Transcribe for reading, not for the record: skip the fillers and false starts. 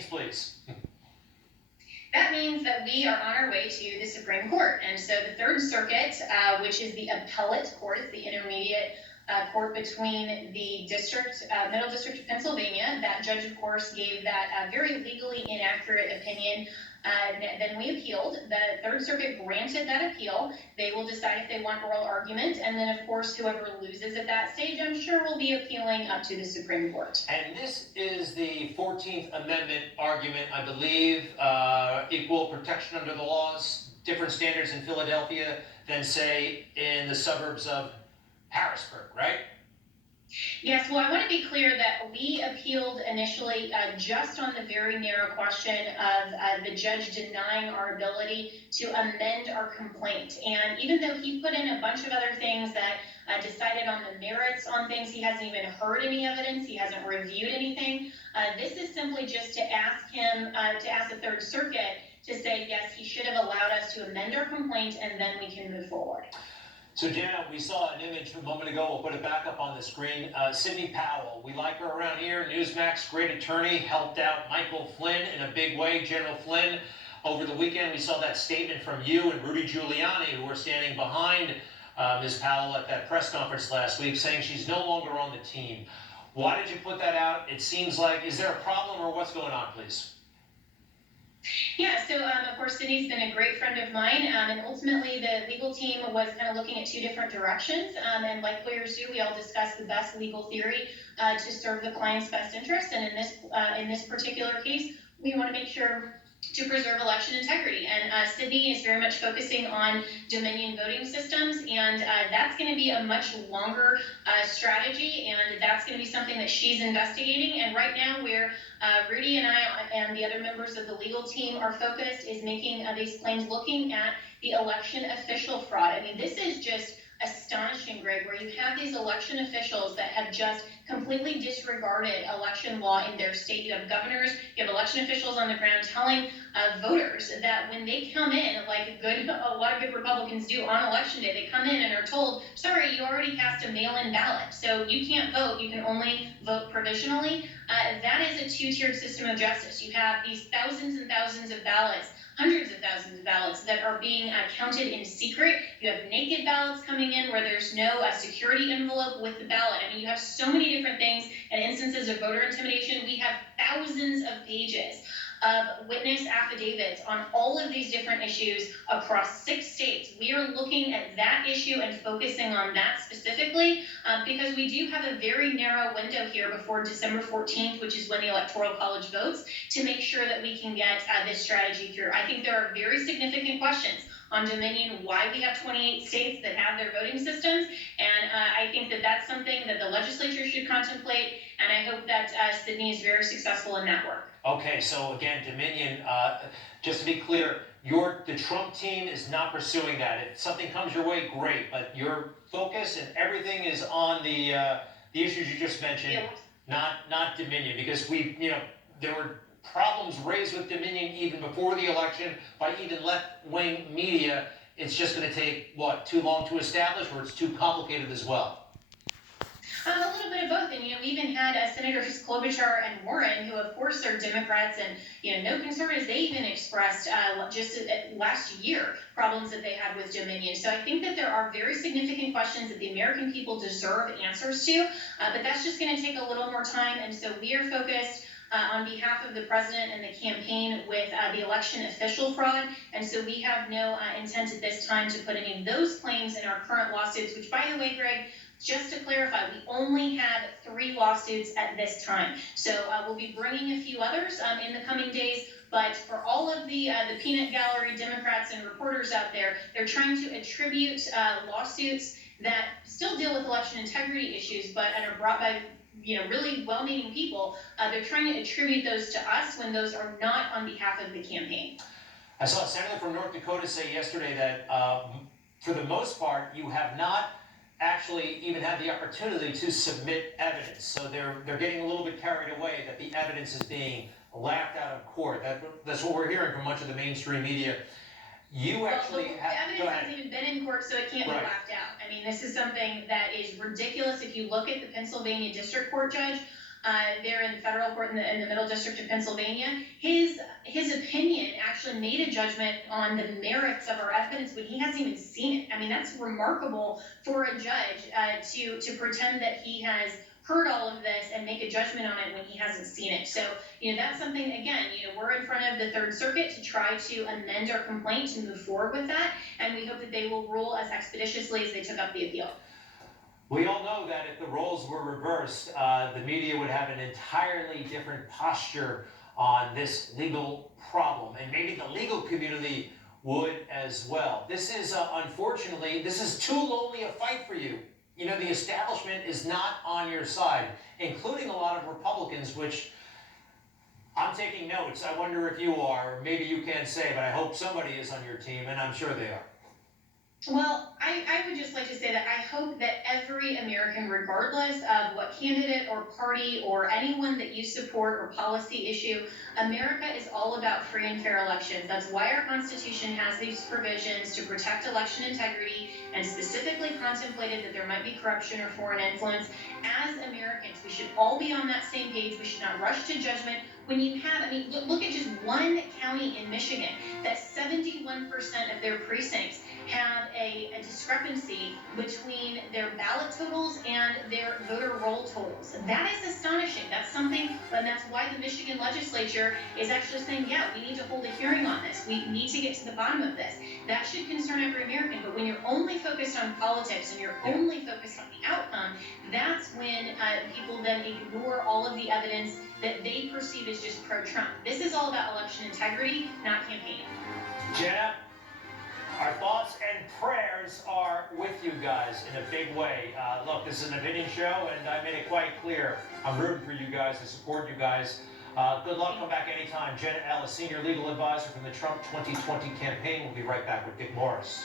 means, please? That means that we are on our way to the Supreme Court. And so the Third Circuit, which is the appellate court, it's the intermediate court between the Middle District of Pennsylvania. That judge, of course, gave that very legally inaccurate opinion. Then we appealed. The Third Circuit granted that appeal. They will decide if they want oral argument. And then, of course, whoever loses at that stage, I'm sure, will be appealing up to the Supreme Court. And this is the 14th Amendment argument, I believe, equal protection under the laws, different standards in Philadelphia than, say, in the suburbs of Harrisburg, right? Yes, well, I want to be clear that we appealed initially just on the very narrow question of the judge denying our ability to amend our complaint. And even though he put in a bunch of other things that decided on the merits on things, he hasn't even heard any evidence, he hasn't reviewed anything. This is simply just to ask him, to ask the Third Circuit to say, yes, he should have allowed us to amend our complaint, and then we can move forward. So, Jenna, we saw an image a moment ago. We'll put it back up on the screen. Sidney Powell, we like her around here. Newsmax, great attorney, helped out Michael Flynn in a big way. General Flynn, over the weekend, we saw that statement from you and Rudy Giuliani, who were standing behind Ms. Powell at that press conference last week, saying she's no longer on the team. Why did you put that out? It seems like, is there a problem or what's going on, please? Yeah, so of course, Sidney's been a great friend of mine, and ultimately the legal team was kind of looking at two different directions, and like lawyers do, we all discuss the best legal theory to serve the client's best interest, and in this particular case, we want to make sure to preserve election integrity, and Sidney is very much focusing on Dominion voting systems, and that's going to be a much longer strategy, and that's going to be something that she's investigating, and right now where Rudy and I and the other members of the legal team are focused is making these claims looking at the election official fraud. I mean, this is just astonishing, Greg, where you have these election officials that have just completely disregarded election law in their state. You have governors, you have election officials on the ground telling voters that when they come in, like a lot of good Republicans do on election day, they come in and are told, sorry, you already cast a mail-in ballot, so you can't vote, you can only vote provisionally. That is a two-tiered system of justice. You have these thousands and thousands of ballots, hundreds of thousands of ballots that are being counted in secret. You have naked ballots coming in where there's no security envelope with the ballot. I mean, you have so many different things and instances of voter intimidation. We have thousands of pages of witness affidavits on all of these different issues across 6 states. We are looking at that issue and focusing on that specifically because we do have a very narrow window here before December 14th, which is when the Electoral College votes, to make sure that we can get this strategy through. I think there are very significant questions on Dominion, why we have 28 states that have their voting systems, and I think that that's something that the legislature should contemplate, and I hope that Sidney is very successful in that work. Okay, so again, Dominion, just to be clear, the Trump team is not pursuing that. If something comes your way, great, but your focus and everything is on the issues you just mentioned, yeah. not Dominion, because there were problems raised with Dominion even before the election by even left-wing media. It's just going to take, too long to establish, or it's too complicated as well? A little bit of both, and we even had Senators Klobuchar and Warren, who of course are Democrats, and no conservatives. They even expressed just last year problems that they had with Dominion. So I think that there are very significant questions that the American people deserve answers to, but that's just going to take a little more time. And so we are focused on behalf of the president and the campaign with the election official fraud, and so we have no intent at this time to put any of those claims in our current lawsuits. Which, by the way, Greg, just to clarify, we only have 3 lawsuits at this time. So we'll be bringing a few others in the coming days. But for all of the peanut gallery Democrats and reporters out there, they're trying to attribute lawsuits that still deal with election integrity issues, but are brought by really well-meaning people. They're trying to attribute those to us when those are not on behalf of the campaign. I saw a senator from North Dakota say yesterday that for the most part, you have not actually even had the opportunity to submit evidence. So they're getting a little bit carried away that the evidence is being laughed out of court. That's what we're hearing from much of the mainstream media. You actually the evidence hasn't even been in court, so it can't be laughed out. I mean, this is something that is ridiculous. If you look at the Pennsylvania District Court judge, there in federal court in the Middle District of Pennsylvania. His opinion actually made a judgment on the merits of our evidence when he hasn't even seen it. I mean, that's remarkable for a judge to pretend that he has heard all of this and make a judgment on it when he hasn't seen it. So, that's something, again, we're in front of the Third Circuit to try to amend our complaint to move forward with that, and we hope that they will rule as expeditiously as they took up the appeal. We all know that if the roles were reversed, the media would have an entirely different posture on this legal problem, and maybe the legal community would as well. This is, unfortunately, this is too lonely a fight for you. The establishment is not on your side, including a lot of Republicans, which I'm taking notes. I wonder if you are, or maybe you can't say, but I hope somebody is on your team, and I'm sure they are. Well, I would just like to say that I hope that every American, regardless of what candidate or party or anyone that you support or policy issue, America is all about free and fair elections. That's why our Constitution has these provisions to protect election integrity and specifically contemplated that there might be corruption or foreign influence. As Americans, we should all be on that same page. We should not rush to judgment. When you have, I mean, look at just one county in Michigan that 71% of their precincts have a discrepancy between their ballot totals and their voter roll totals. That is astonishing. That's something, and that's why the Michigan legislature is actually saying, yeah, we need to hold a hearing on this. We need to get to the bottom of this. That should concern every American. But when you're only focused on politics and you're only focused on the outcome, that's when people then ignore all of the evidence that they perceive as just pro-Trump. This is all about election integrity, not campaigning. Jenna, our thoughts and prayers are with you guys in a big way. Look, this is an opinion show, and I made it quite clear. I'm rooting for you guys. I support you guys. Good luck. Come back anytime. Jenna Ellis, Senior Legal Advisor from the Trump 2020 campaign. We'll be right back with Dick Morris.